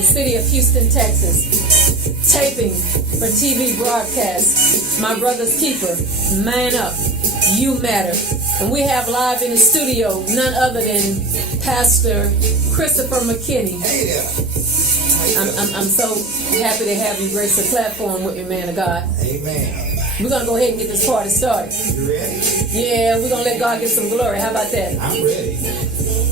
the city of Houston, Texas, taping for TV broadcast. My brother's keeper, Man Up, You Matter. And we have live in the studio none other than Pastor Christopher McKinney. Hey there. I'm so happy to have you grace the platform with me, man of God. Amen. We're going to go ahead and get this party started. You ready? Yeah, we're going to let God get some glory. How about that? I'm ready.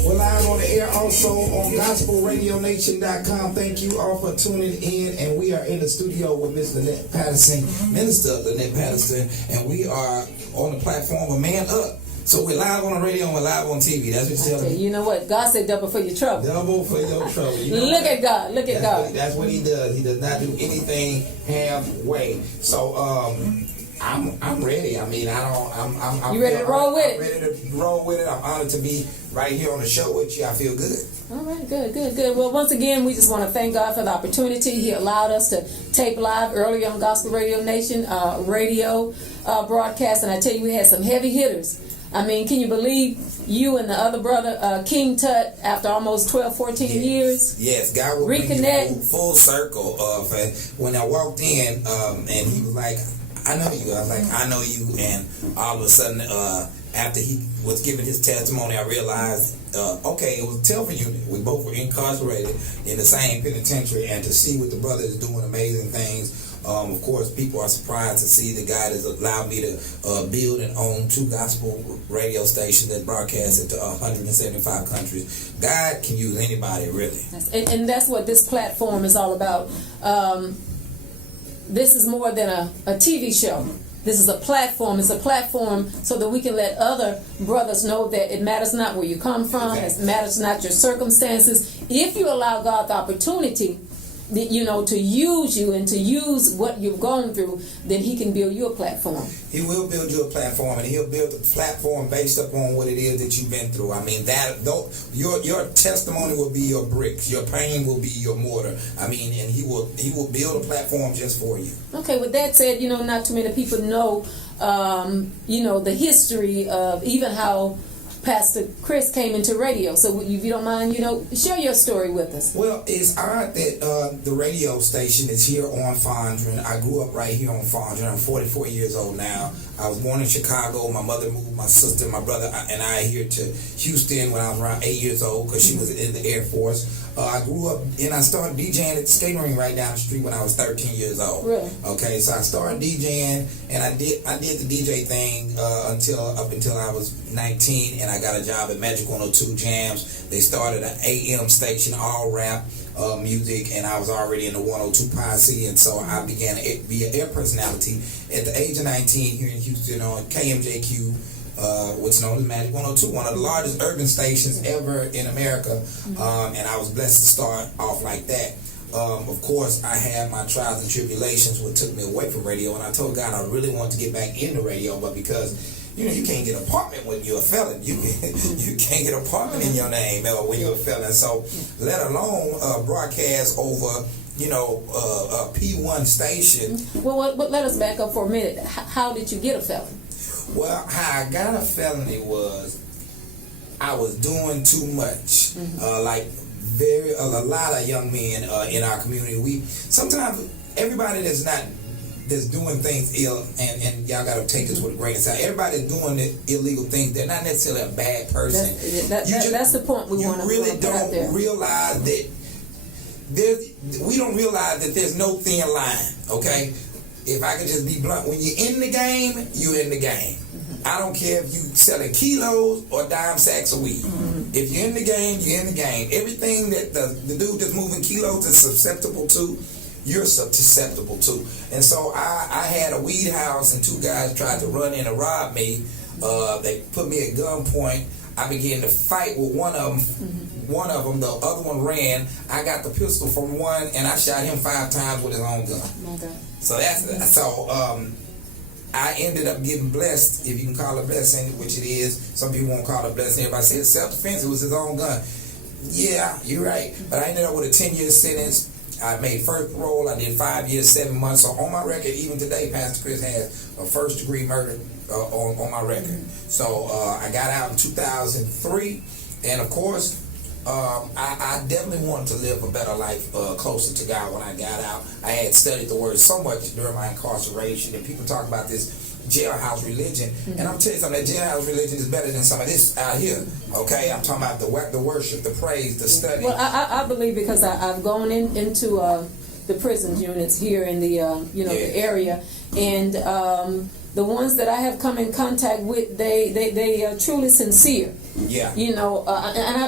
We're live on the air also on gospelradionation.com. Thank you all for tuning in. And we are in the studio with Miss Lynette E-Patterson, Minister Lynette E-Patterson. And we are on the platform of Man Up. So we're live on the radio and we're live on TV. That's what you're telling me. You know what? God said double for your trouble. Double for your trouble. You know Look at God. Look at God. That's what he does. He does not do anything halfway. So I'm ready. I mean, I'm you ready to roll with it? I'm ready to roll with it. I'm honored to be right here on the show with you. I feel good. All right, good. Well, once again, we just want to thank God for the opportunity. He allowed us to tape live earlier on Gospel Radio Nation radio broadcast, and I tell you, we had some heavy hitters. I mean, can you believe you and the other brother, King Tut, after almost 12, 14 years? Yes, God will reconnect. Bring you full circle of when I walked in, and he was like, I know you. I was like, I know you. And all of a sudden, after he was giving his testimony, I realized, okay, it was a Telford unit. We both were incarcerated in the same penitentiary, and to see what the brother is doing amazing things. Of course, people are surprised to see that God has allowed me to build and own 2 gospel radio stations that broadcast into 175 countries. God can use anybody, really. And that's what this platform is all about. This is more than a TV show. This is a platform. It's a platform so that we can let other brothers know that it matters not where you come from. Exactly. It matters not your circumstances. If you allow God the opportunity, to use you and to use what you've gone through, then he can build you a platform. He will build you a platform, and he'll build a platform based upon what it is that you've been through. I mean, your testimony will be your bricks, your pain will be your mortar. I mean, and he will build a platform just for you. Okay, with that said, not too many people know, the history of even how Pastor Chris came into radio. So if you don't mind, share your story with us. Well, it's odd that the radio station is here on Fondren. I grew up right here on Fondren. I'm 44 years old now. I was born in Chicago. My mother moved my sister, my brother, and I here to Houston when I was around 8 years old because she was in the Air Force. I grew up and I started DJing at the skating ring right down the street when I was 13 years old. Really? Okay, so I started DJing and I did the DJ thing until I was 19, and I got a job at Magic 102 Jams. They started an AM station, all rap music, and I was already in the 102 posse, and so I began to be an air personality at the age of 19 here in Houston on KMJQ. What's known as Magic 102, one of the largest urban stations ever in America, and I was blessed to start off like that. Of course, I had my trials and tribulations, what took me away from radio, and I told God I really wanted to get back into radio, but because you can't get an apartment when you're a felon. You can't get an apartment in your name when you're a felon. So, let alone broadcast over a P1 station. Well, let us back up for a minute. How did you get a felon? Well, how I got a felony was I was doing too much. A lot of young men in our community. Sometimes everybody that's doing things ill, and y'all got to take this with a grain of salt. Everybody that's doing the illegal things, they're not necessarily a bad person. That's the point we want to really put out there. Realize that we don't realize that there's no thin line. Okay. If I could just be blunt, when you're in the game, you're in the game. I don't care if you selling kilos or dime sacks of weed. If you're in the game, you're in the game. Everything that the dude that's moving kilos is susceptible to, you're susceptible to. And so I had a weed house, and 2 guys tried to run in and rob me. They put me at gunpoint. I began to fight with one of them. The other one ran. I got the pistol from one, and I shot him 5 times with his own gun. Oh my God. So I ended up getting blessed, if you can call it a blessing, which it is. Some people won't call it a blessing. Everybody says self-defense. It was his own gun. Yeah, you're right. But I ended up with a 10-year sentence. I made first parole. I did 5 years, 7 months. So on my record, even today, Pastor Chris has a first-degree murder on my record. So I got out in 2003, and of course, I definitely wanted to live a better life closer to God when I got out. I had studied the Word so much during my incarceration, and people talk about this jailhouse religion, and I'm telling you something, that jailhouse religion is better than some of this out here. Okay, I'm talking about the worship, the praise, the study. Well, I believe, because I've gone into the prison units here in the the area, and the ones that I have come in contact with, they are truly sincere. Yeah. And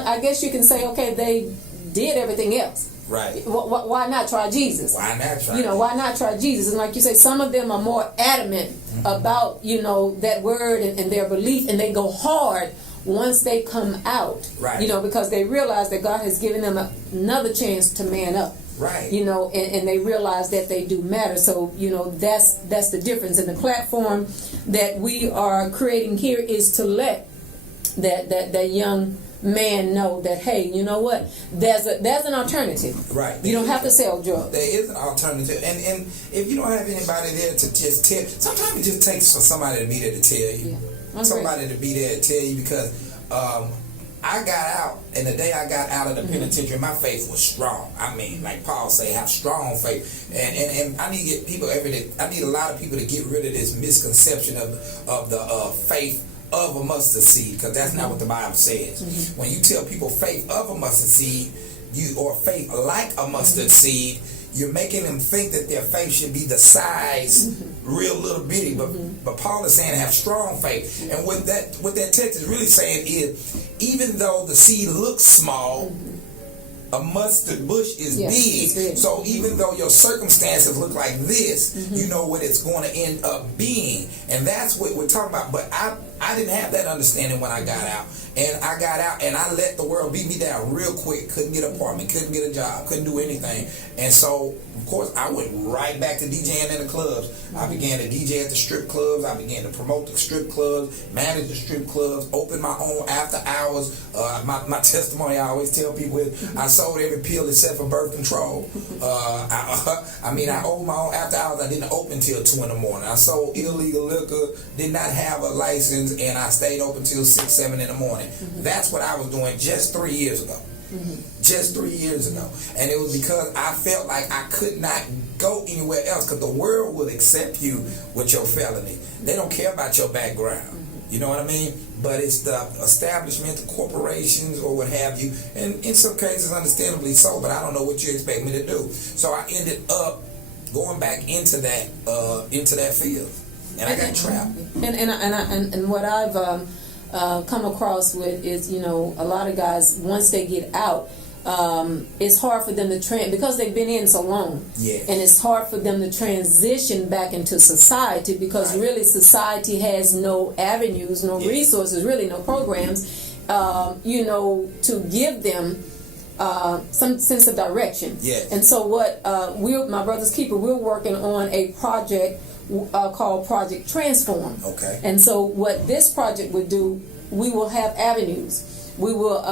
I guess you can say, okay, they did everything else. Right. Why not try Jesus? Why not try? Why not try Jesus? And like you say, some of them are more adamant about that word and their belief, and they go hard once they come out. Right. Because they realize that God has given them another chance to man up. Right. And they realize that they do matter. So that's the difference. And the platform that we are creating here is to let that young man know that, hey, you know what? There's an alternative. Right. You don't have to sell drugs. There is an alternative, and if you don't have anybody there to just tell, sometimes it just takes for somebody to be there to tell you. Yeah. Somebody to be there to tell you, because I got out, and the day I got out of the penitentiary, my faith was strong. I mean, like Paul say, have strong faith, and I need to get people I need a lot of people to get rid of this misconception of the faith of a mustard seed, because that's not what the Bible says. When you tell people faith of a mustard seed, or faith like a mustard seed, you're making them think that their faith should be the size, real little bitty. But Paul is saying have strong faith, and what that text is really saying is, even though the seed looks small, a mustard bush is big. So even though your circumstances look like this, you know what it's going to end up being. And that's what we're talking about. But I didn't have that understanding when I got out. And I got out, and I let the world beat me down real quick. Couldn't get an apartment, couldn't get a job, couldn't do anything. And so, of course, I went right back to DJing in the clubs. I began to DJ at the strip clubs. I began to promote the strip clubs, manage the strip clubs, open my own after hours. My testimony, I always tell people, is I sold every pill except for birth control. I owned my own after hours. I didn't open till 2 in the morning. I sold illegal liquor, did not have a license, and I stayed open till 6, 7 in the morning. That's what I was doing just 3 years ago. Just 3 years ago. And it was because I felt like I could not go anywhere else, because the world will accept you with your felony. They don't care about your background. You know what I mean? But it's the establishment, the corporations, or what have you, and in some cases understandably so, but I don't know what you expect me to do. So I ended up going back into that field, and I got trapped. And what I've come across with is, a lot of guys, once they get out, it's hard for them to because they've been in so long. Yes. And it's hard for them to transition back into society, because really society has no avenues, no resources, really no programs, to give them some sense of direction. Yes. And so what my Brother's Keeper, we're working on a project called Project Transform. Okay. And so what this project would do, we will have avenues. We will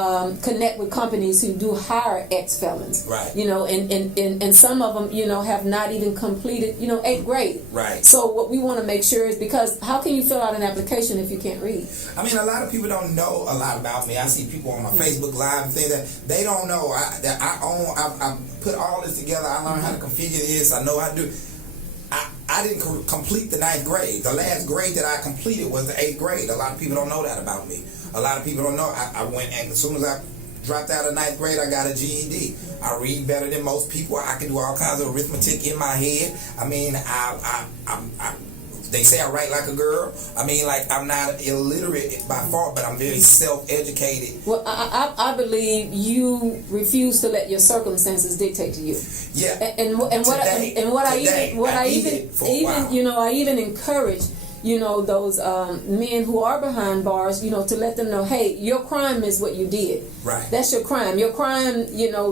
connect with companies who do hire ex-felons. Right. And some of them, have not even completed, 8th grade. Right. So what we want to make sure is, because how can you fill out an application if you can't read? I mean, a lot of people don't know a lot about me. I see people on my Facebook Live and things that they don't know. I put all this together. I learned how to configure this. I know how to do. I didn't complete the 9th grade. The last grade that I completed was the 8th grade. A lot of people don't know that about me. A lot of people don't know. I went, and as soon as I dropped out of 9th grade, I got a GED. I read better than most people. I can do all kinds of arithmetic in my head. I mean, they say I write like a girl. I mean, like, I'm not illiterate by far, but I'm very self-educated. Well, I believe you refuse to let your circumstances dictate to you. Yeah. I even encourage, those men who are behind bars, to let them know, hey, your crime is what you did. Right. That's your crime. Your crime,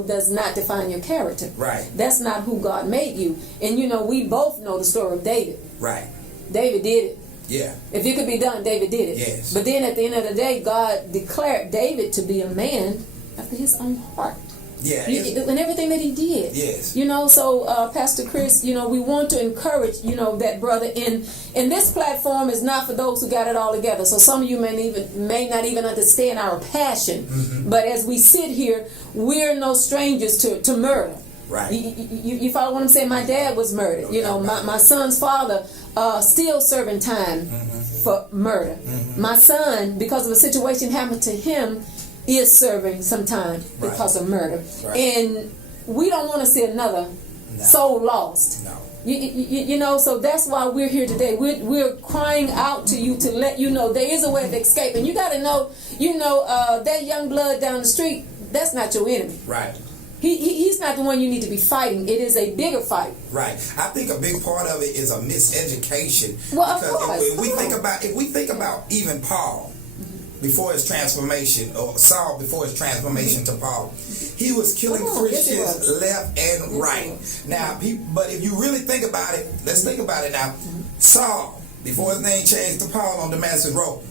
does not define your character. Right. That's not who God made you. And, we both know the story of David. Right. David did it. Yeah. If it could be done, David did it. Yes. But then at the end of the day, God declared David to be a man after his own heart. Yeah. And everything that he did. Yes. So Pastor Chris, we want to encourage, that brother. And this platform is not for those who got it all together. So some of you may not even understand our passion. Mm-hmm. But as we sit here, we're no strangers to murder. Right. You follow what I'm saying? My dad was murdered. My son's father still serving time for murder. Mm-hmm. My son, because of a situation happened to him, is serving some time because of murder. Right. And we don't want to see another soul lost. No. So that's why we're here today. We're crying out to you to let you know there is a way of escape. And you got to know, that young blood down the street, that's not your enemy. Right. He's not the one you need to be fighting. It is a bigger fight. Right. I think a big part of it is a miseducation. Well, because of course. if we think about even Paul before his transformation, or Saul before his transformation to Paul, he was killing Christians left and right. Now, but if you really think about it, let's think about it now. Saul, before his name changed to Paul on Damascus Road,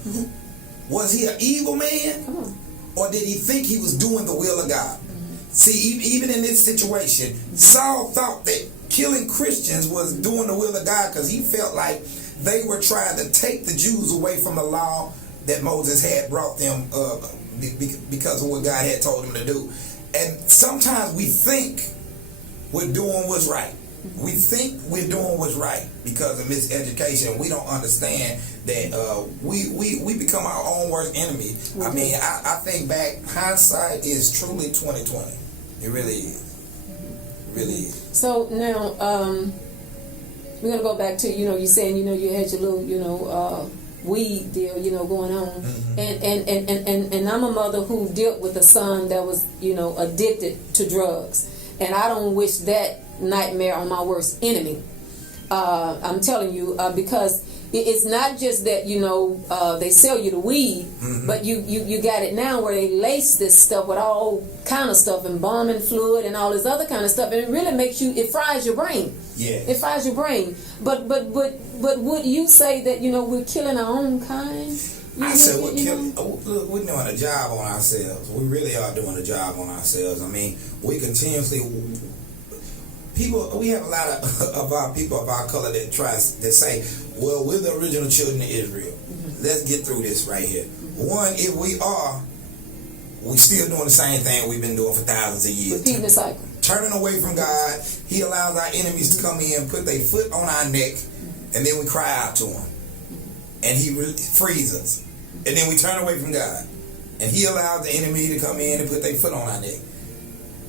was he an evil man, or did he think he was doing the will of God? See, even in this situation, Saul thought that killing Christians was doing the will of God because he felt like they were trying to take the Jews away from the law that Moses had brought them because of what God had told them to do. And sometimes we think we're doing what's right. We think we're doing what's right because of miseducation. We don't understand that we become our own worst enemy. I mean, I think back, hindsight is truly 20/20. It really is. It really is. So now, we're gonna go back to you saying you had your little weed deal going on, and I'm a mother who dealt with a son that was addicted to drugs, and I don't wish that nightmare on my worst enemy. I'm telling you, because it's not just that they sell you the weed, but you got it now where they lace this stuff with all kind of stuff, embalming fluid and all this other kind of stuff, and it really makes it fries your brain. Yeah, it fries your brain. But would you say that we're killing our own kind? I said we're doing a job on ourselves. We really are doing a job on ourselves. I mean, we continuously. We have a lot of our people of our color that say, well, we're the original children of Israel. Let's get through this right here. One, if we are, we're still doing the same thing we've been doing for thousands of years. Repeating the cycle. Turning away from God. He allows our enemies to come in, put their foot on our neck, and then we cry out to him. And he frees us. And then we turn away from God. And he allows the enemy to come in and put their foot on our neck.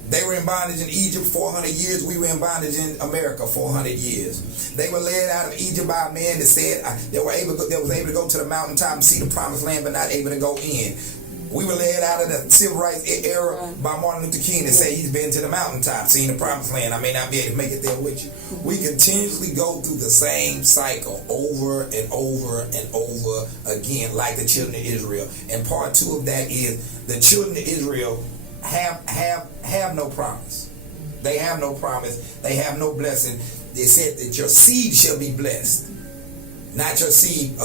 They were in bondage in Egypt 400 years. We were in bondage in America 400 years. They were led out of Egypt by a man that said they was able to go to the mountaintop and see the promised land, but not able to go in. We were led out of the civil rights era by Martin Luther King that said he's been to the mountaintop, seen the promised land. I may not be able to make it there with you. We continuously go through the same cycle over and over and over again, like the children of Israel. And part two of that is the children of Israel have no promise. They have no promise. They have no blessing. They said that your seed shall be blessed, not your seed.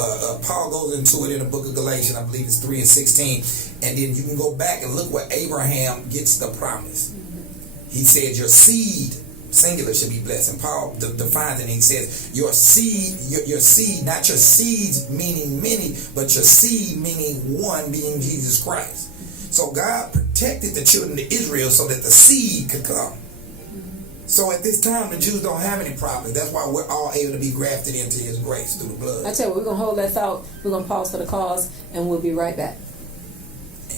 Paul goes into it in the book of Galatians, I believe it's 3:16, and then you can go back and look where Abraham gets the promise. He said your seed, singular, should be blessed, and Paul defines it, and he says your seed, not your seeds meaning many, but your seed meaning one, being Jesus Christ. So God protected the children of Israel so that the seed could come. So at this time, the Jews don't have any problems. That's why we're all able to be grafted into his grace through the blood. I tell you, we're going to hold that thought. We're going to pause for the cause, and we'll be right back.